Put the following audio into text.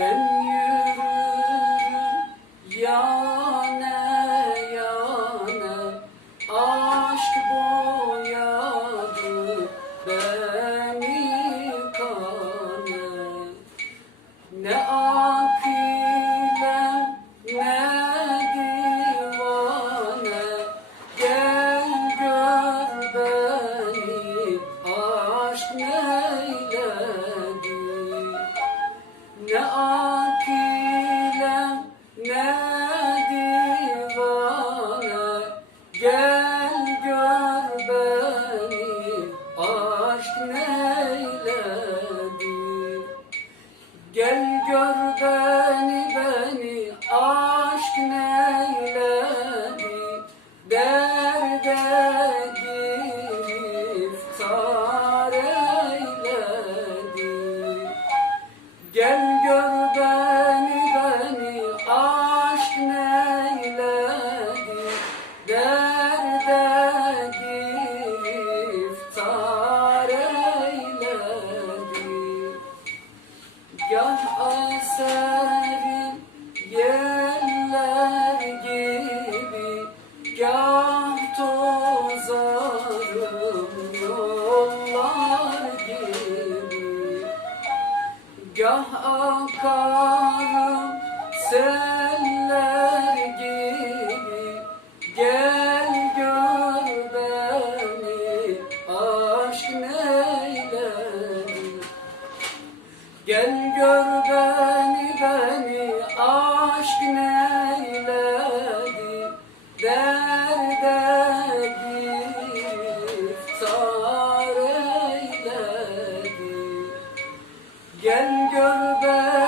Then 是。Gah aserim yeller gibi Gah tozarım yollar gibi. Gah akarım sen gölge